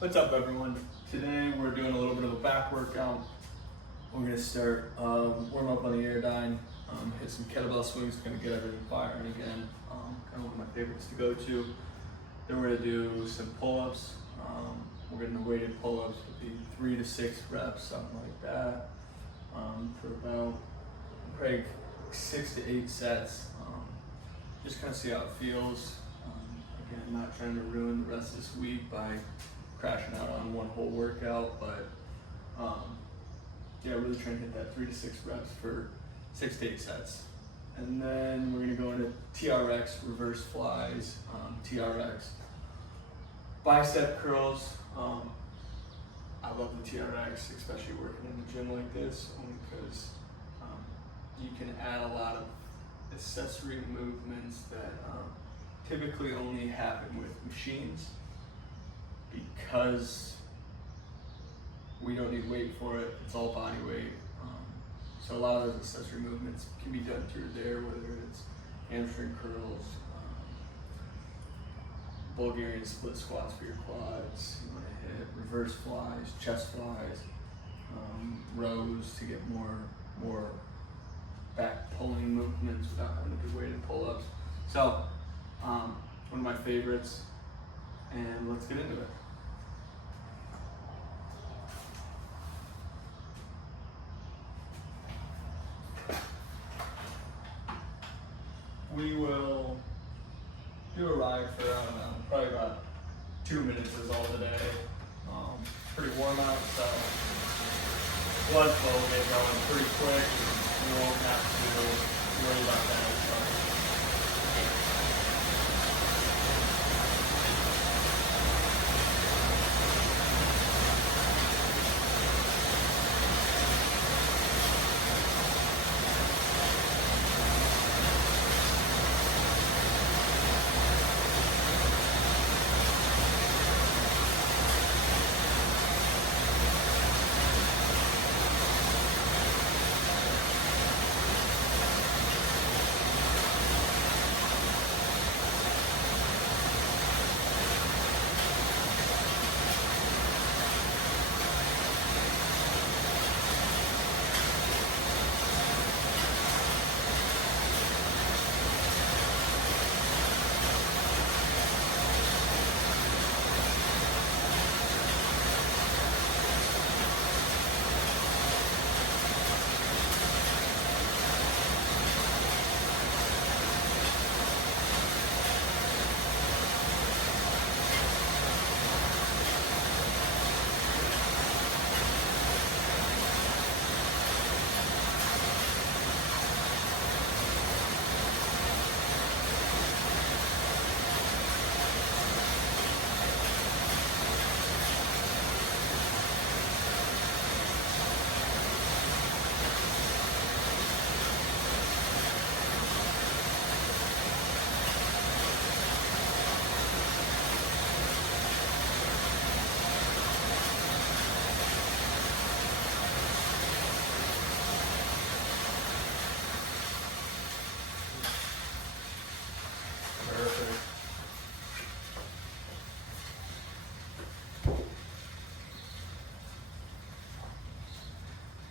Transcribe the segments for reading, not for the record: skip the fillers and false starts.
What's up, everyone? Today we're doing a little bit of a back workout. We're gonna start warm up on the Airdyne, hit some kettlebell swings, gonna get everything firing again. Kind of one of my favorites to go to. Then we're gonna do some pull-ups. We're gonna weighted pull-ups with the 3 to 6 reps, something like that, for about probably 6 to 8 sets. Just kind of see how it feels. Again, not trying to ruin the rest of this week by crashing out on one whole workout, but yeah, really trying to hit that 3 to 6 reps for 6 to 8 sets. And then we're gonna go into TRX, reverse flies, TRX, bicep curls. I love the TRX, especially working in the gym like this, only because you can add a lot of accessory movements that typically only happen with machines, because we don't need weight for it, it's all body weight. So a lot of those accessory movements can be done through there, whether it's hamstring curls, Bulgarian split squats for your quads, you want to hit reverse flies, chest flies, rows to get more back pulling movements without having to do weighted pull-ups. So one of my favorites, and let's get into it. We will do a ride for, I don't know, probably about 2 minutes is all today. Pretty warm out, so blood flow will get going pretty quick. We won't have to worry about that.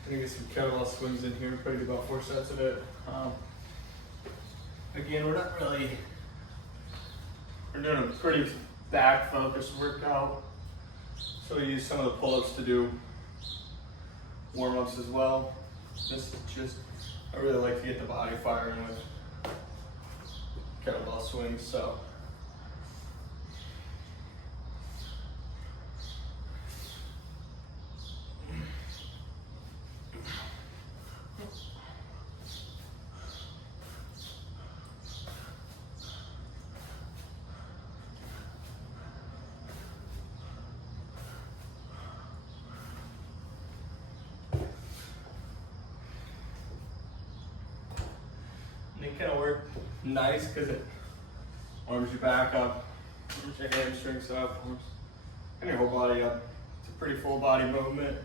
Gonna get some kettlebell swings in here, probably do about 4 sets of it. Again, we're doing a pretty back focused workout. So we use some of the pull-ups to do warm-ups as well. This is just, I really like to get the body firing with kettlebell swings, so. And they kind of work nice because it warms your back up, warms your hamstrings up, warms your whole body up. It's a pretty full body movement.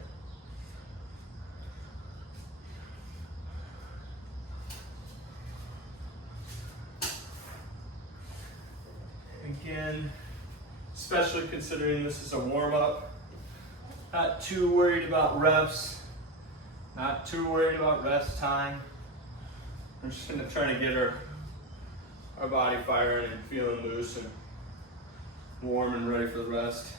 Again, especially considering this is a warm-up. Not too worried about reps, not too worried about rest time. We're just gonna try to get our body firing and feeling loose and warm and ready for the rest.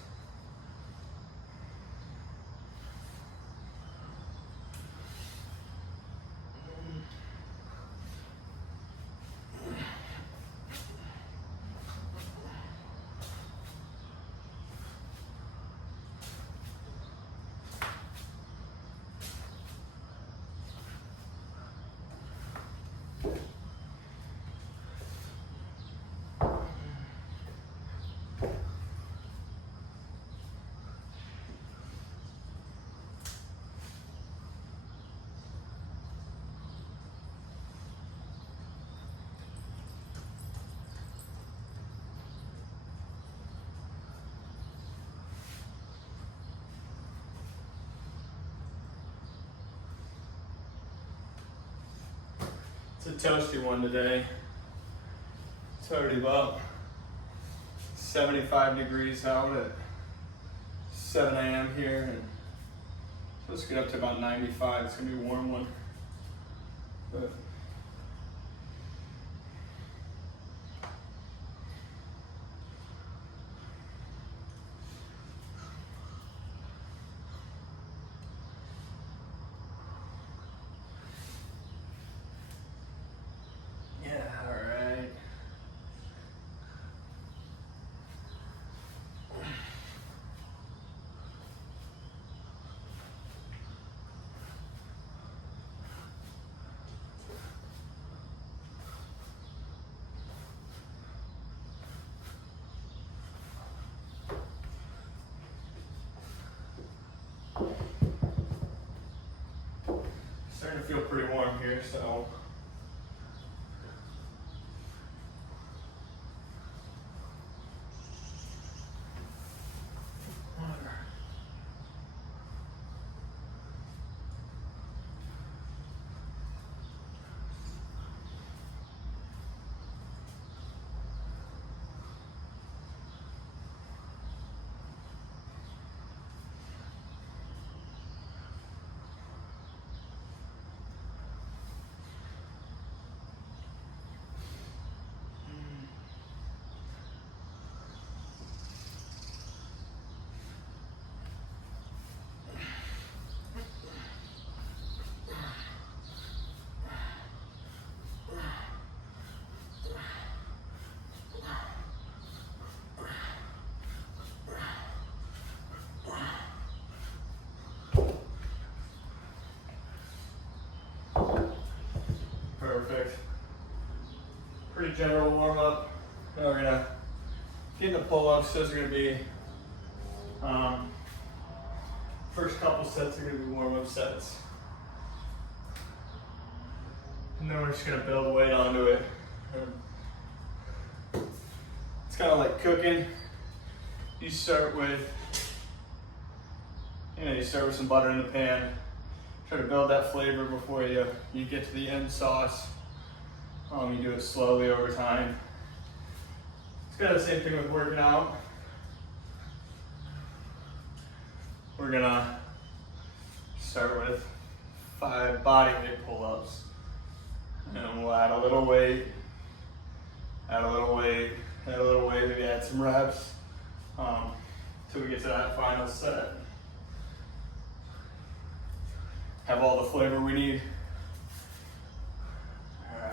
It's a toasty one today. It's already about 75 degrees out at 7 a.m. here, and supposed to get up to about 95. It's gonna be a warm one. But starting to feel pretty warm here, so perfect. Pretty general warm up. Now we're gonna get into pull-ups. Those are gonna be first couple sets are gonna be warm-up sets, and then we're just gonna build weight onto it. It's kind of like cooking. You start with, you start with some butter in the pan. Try to build that flavor before you get to the end sauce. You do it slowly over time. It's kind of the same thing with working out. We're gonna start with 5 body weight pull-ups. And we'll add a little weight, add a little weight, add a little weight, maybe add some reps, till we get to that final set. Have all the flavor we need. All right.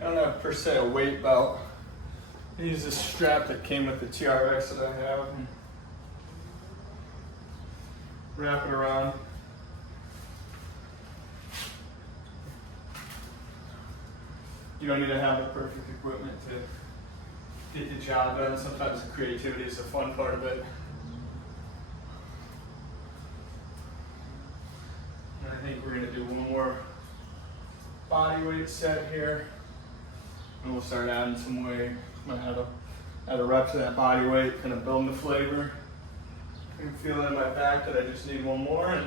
I don't have per se a weight belt. I use this strap that came with the TRX that I have. And wrap it around. You don't need to have the perfect equipment to get the job done. Sometimes the creativity is the fun part of it. And I think we're gonna do one more body weight set here. And we'll start adding some weight. I'm gonna add a rep to that body weight, kind of building the flavor. I can feel it in my back that I just need one more. And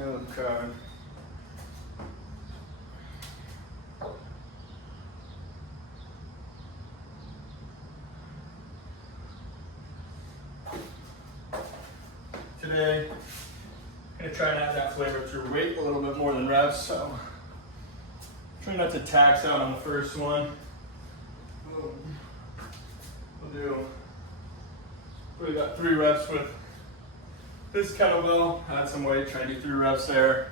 Uncut. Today, I'm going to try and add that flavor through weight a little bit more than reps, so try not to tax out on the first one. We got 3 reps with this kettlebell, add some weight, try and do 3 reps there.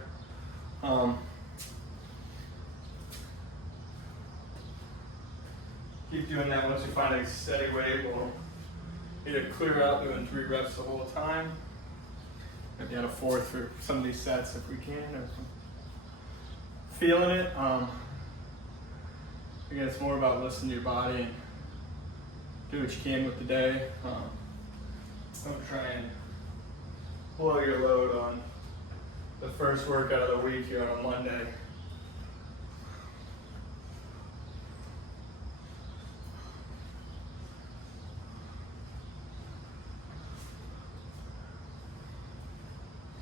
Keep doing that. Once you find a steady weight, we'll either clear out doing 3 reps the whole time. Maybe add a 4th for some of these sets if we can. Or feeling it. Again, it's more about listening to your body and do what you can with the day. Don't try and blow your load on the first workout of the week here on a Monday.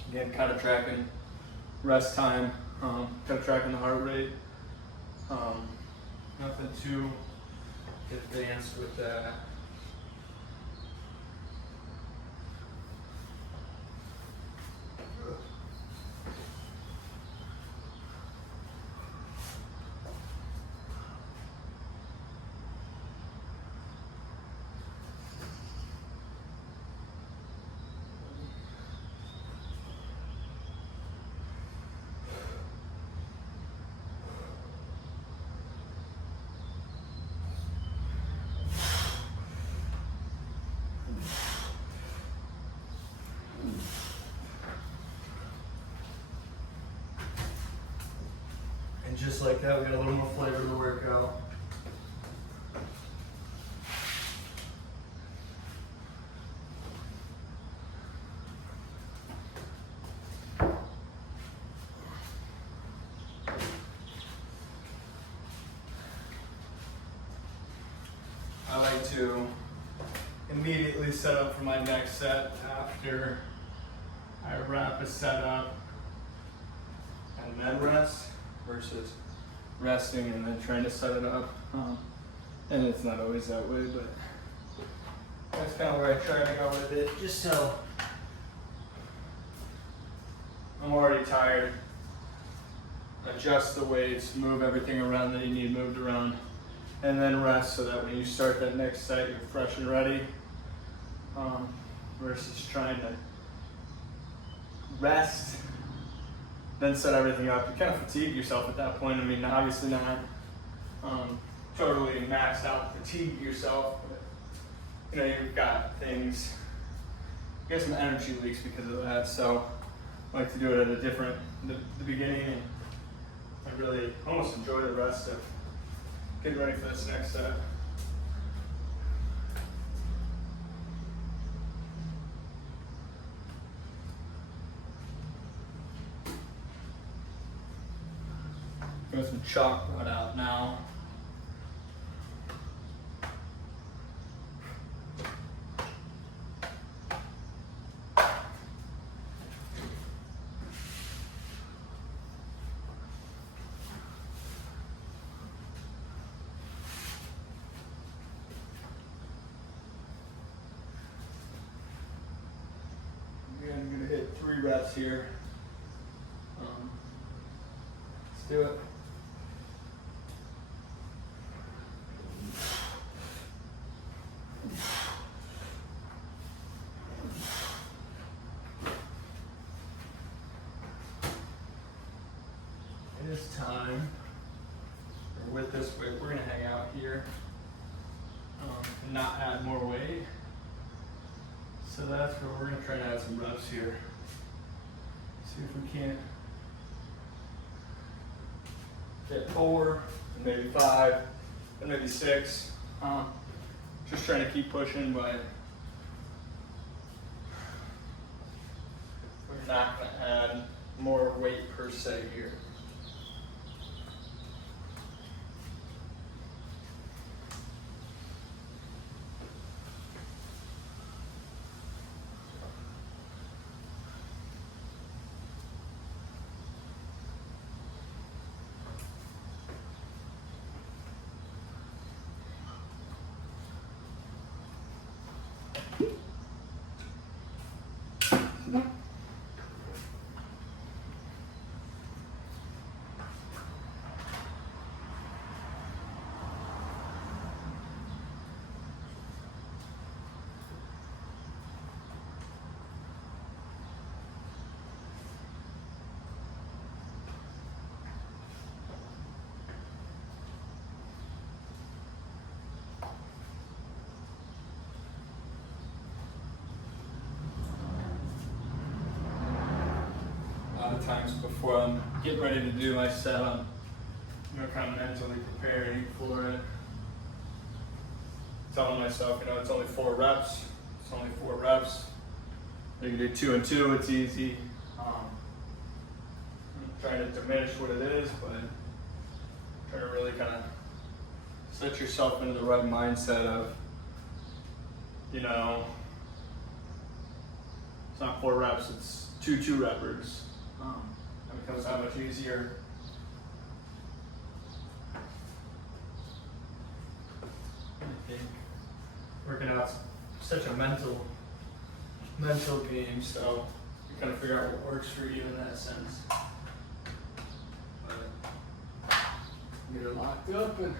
Again, kind of tracking rest time, kind of tracking the heart rate. Nothing too advanced with that. And just like that, we got a little more flavor to the workout. I like to immediately set up for my next set after I wrap a set up and then rest, versus resting and then trying to set it up. And it's not always that way, but that's kind of where I try to go with it, just so I'm already tired. Adjust the weights, move everything around that you need moved around, and then rest so that when you start that next set, you're fresh and ready. Versus trying to rest, then set everything up. You kind of fatigue yourself at that point. I mean, obviously not totally maxed out fatigue yourself, but you know, you've got things, you get some energy leaks because of that. So I like to do it at the beginning, and I really almost enjoy the rest of getting ready for this next set. Got some chalk brought out now. Again, I'm going to hit 3 reps here. Let's do it. this time, or with this weight, we're gonna hang out here, and not add more weight. So that's where we're gonna try to add some reps here. See if we can't get 4, and maybe 5, and maybe 6. Just trying to keep pushing, but we're not going to add more weight per se here. Times before I'm getting ready to do my set, I'm kind of mentally preparing for it. Telling myself, it's only 4 reps. It's only 4 reps. You can do 2 and 2. It's easy. I'm trying to diminish what it is, but trying to really kind of set yourself into the right mindset of, it's not 4 reps. It's 2 2-reppers. It becomes that much easier. I think working out's such a mental game, so you kind of figure out what works for you in that sense. But you're locked up and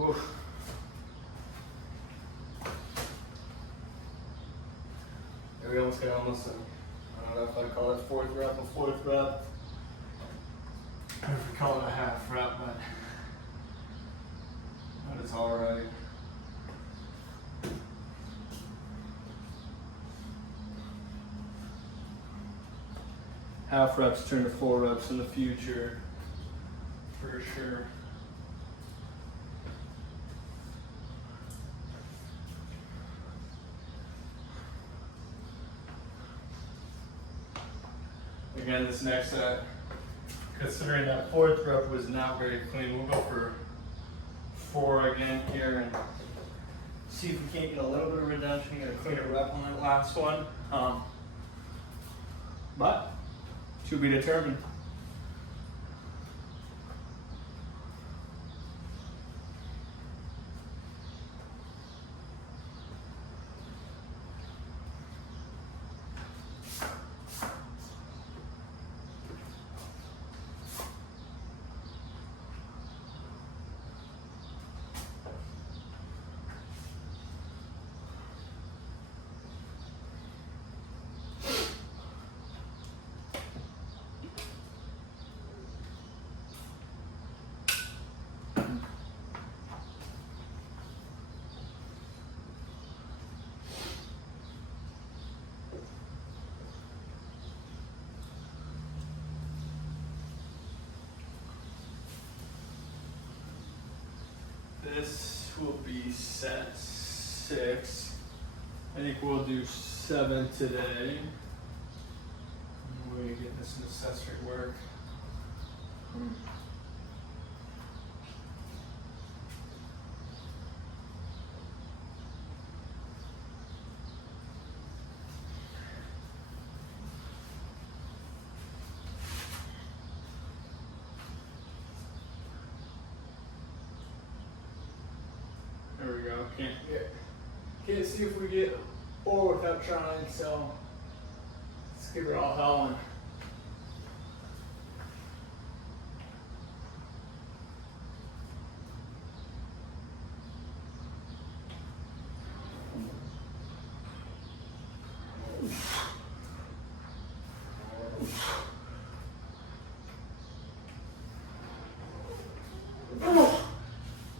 oof. We almost got I don't know if I call it 4th rep a 4th rep, or if we call it a half rep, but it's all right. Half reps turn to 4 reps in the future, for sure. Again, this next set, considering that 4th rep was not very clean, we'll go for 4 again here and see if we can't get a little bit of redemption, get a cleaner rep on that last one. But to be determined. This will be set 6. I think we'll do 7 today. We're gonna get this accessory work. There we go. Can't see if we get 4 without trying, so let's give it all hell and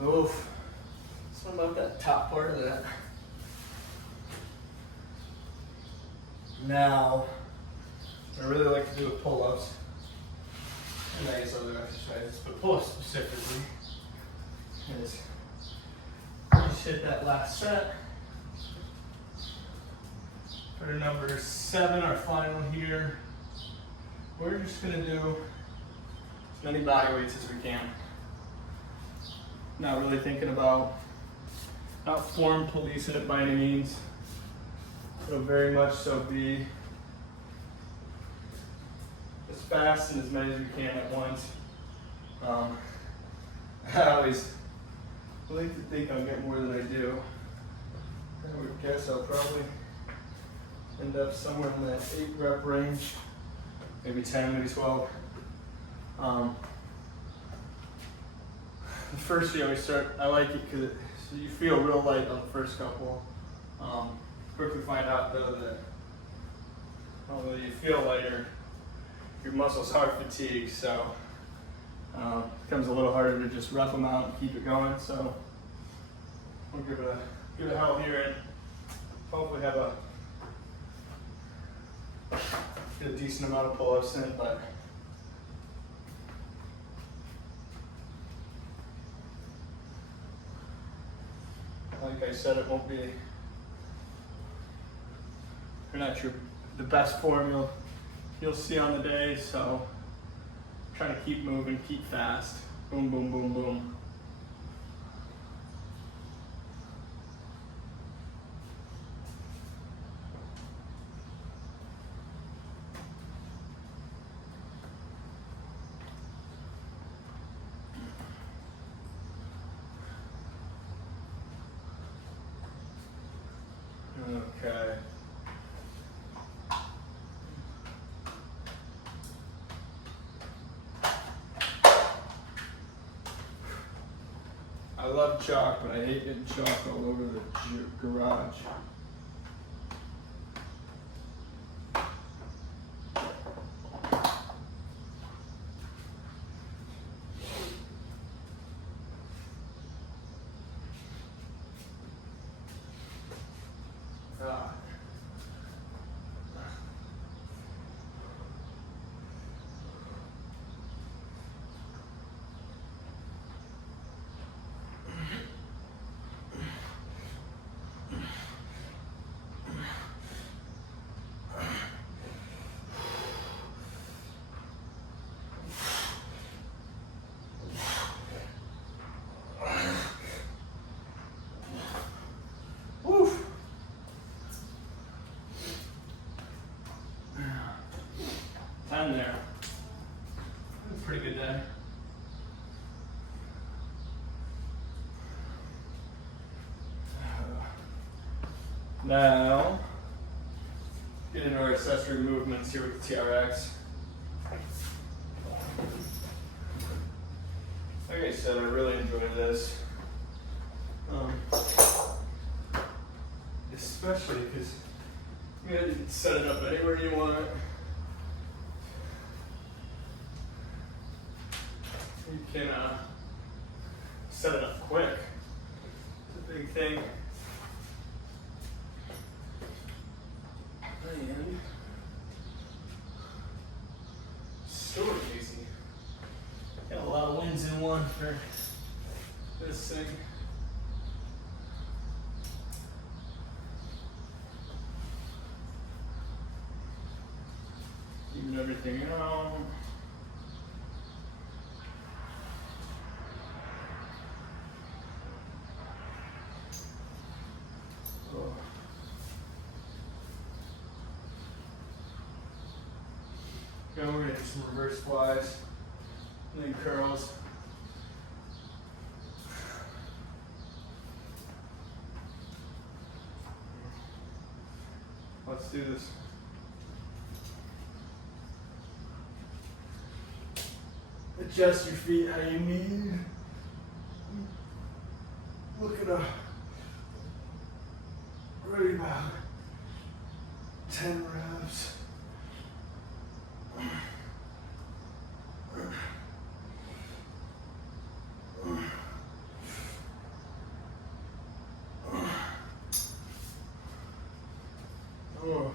oof. Something about that top part of that. Now, what I really like to do with pull-ups, and I guess other exercises, but pull-ups specifically, is just hit that last set. For number 7, our final here, we're just gonna do as many body weights as we can. Not really thinking about, not form policing it by any means. It'll very much so be as fast and as many as we can at once. I always like to think I'll get more than I do. I would guess I'll probably end up somewhere in that 8 rep range, maybe 10, maybe 12. The first you always start, I like it because you feel real light on the first couple. Quickly find out though that although you feel lighter, your muscles are fatigued, so it becomes a little harder to just rep them out and keep it going. So we'll give it a hell here and hopefully have get a decent amount of pull-ups in, but like I said, it won't be, you're not the best form you'll see on the day, so trying to keep moving, keep fast. Boom, boom, boom, boom. Okay. I love chalk, but I hate getting chalk all over the garage. Woof. 10 there. Pretty good day. Now, get into our accessory movements here with the TRX. Like I said, I really enjoy this. Especially because you can set it up anywhere you want it. You can set it up quick. It's a big thing. And store easy. Got a lot of wins in one for this thing. Even everything out. We're gonna do some reverse flies, and then curls. let's do this. Adjust your feet how you need. Look it up. Right about 10 reps. Oh.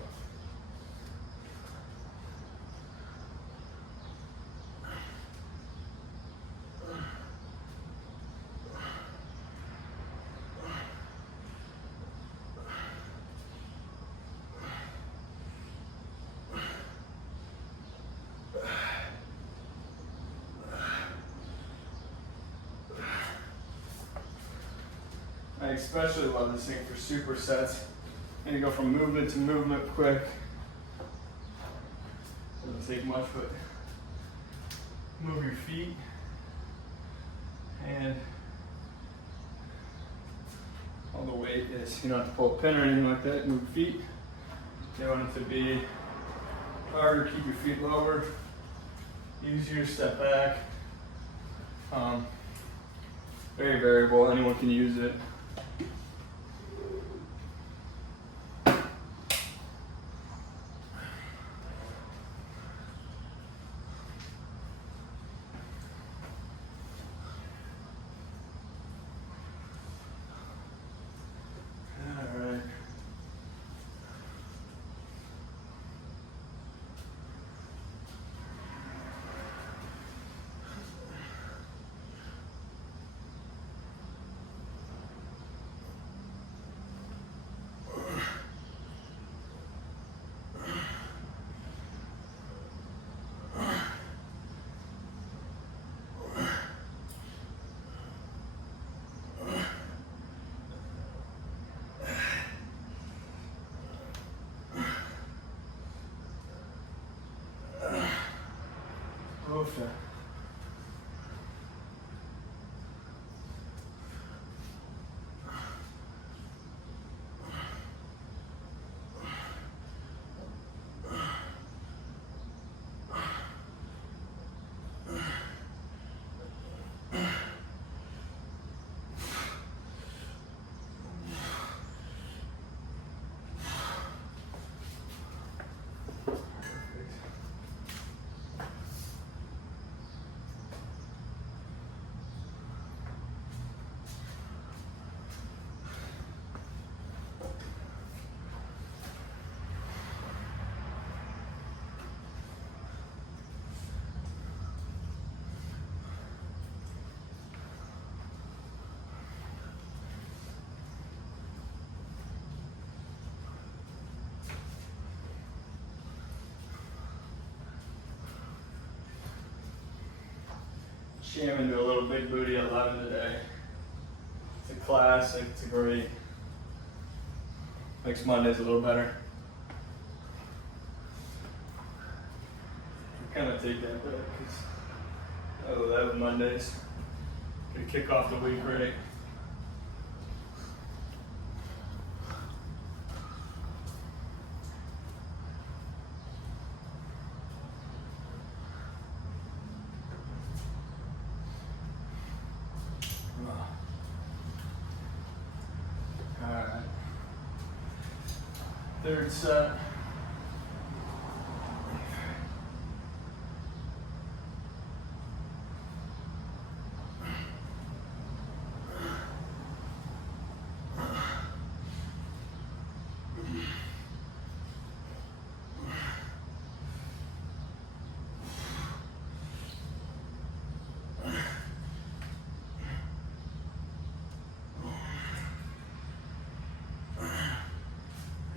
I especially love this thing for supersets. And you go from movement to movement quick. Doesn't take much, but move your feet and all the weight is, you don't have to pull a pin or anything like that. Move your feet. You want it to be harder, keep your feet lower. Easier, step back. Very variable, anyone can use it. Okay. Jamming to a little big booty at 11 today. It's a classic, it's a great. Makes Mondays a little better. Kind of take that back because I love Mondays. Gonna kick off the week right. Alright. Third set.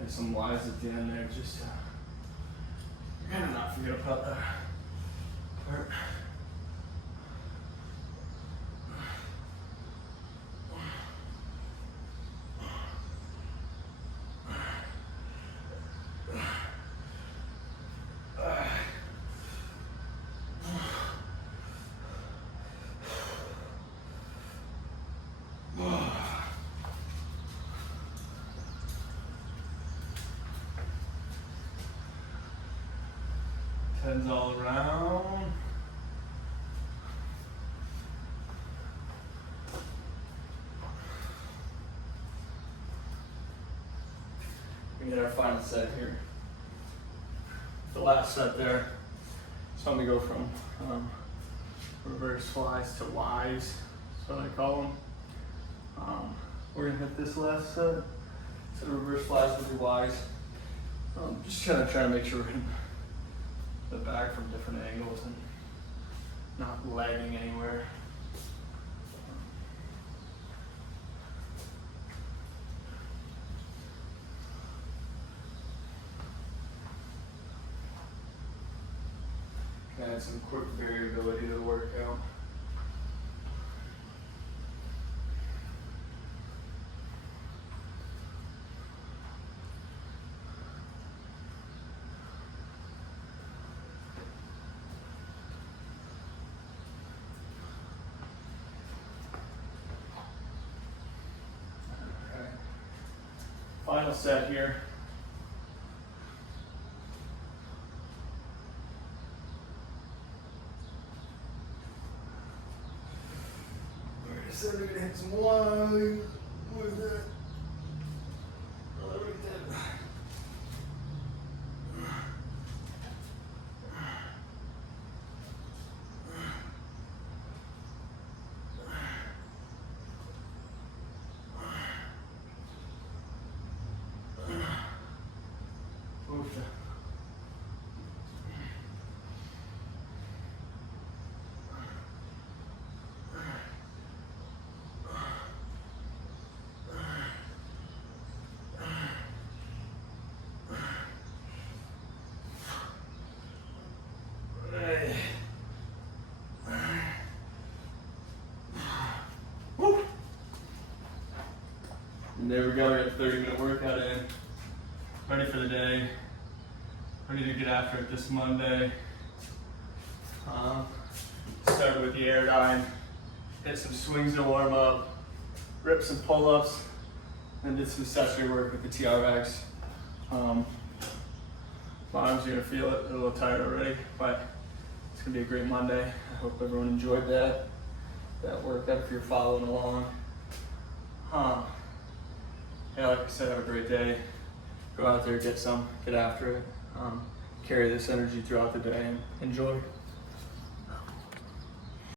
Some lies at the end there, just kind of not forget about that part. Heads all around. We get our final set here. The last set there. So I'm gonna go from reverse flies to Ys. That's what I call them. We're gonna hit this last set. So reverse flies with your Ys. Just kind of trying to make sure we're hitting the back from different angles and not lagging anywhere. Add some quick variability to the workout. Okay. Final set here. So we're gonna hit some wide with it. And there we go, we got a 30-minute workout in. Ready for the day. Ready to get after it this Monday. Started with the Airdyne. Hit some swings to warm up. Ripped some pull-ups. And did some accessory work with the TRX. My arms are gonna feel it, a little tired already, but it's gonna be a great Monday. I hope everyone enjoyed that workout if you're following along. Yeah, like I said, have a great day. Go out there, get after it. Carry this energy throughout the day and enjoy.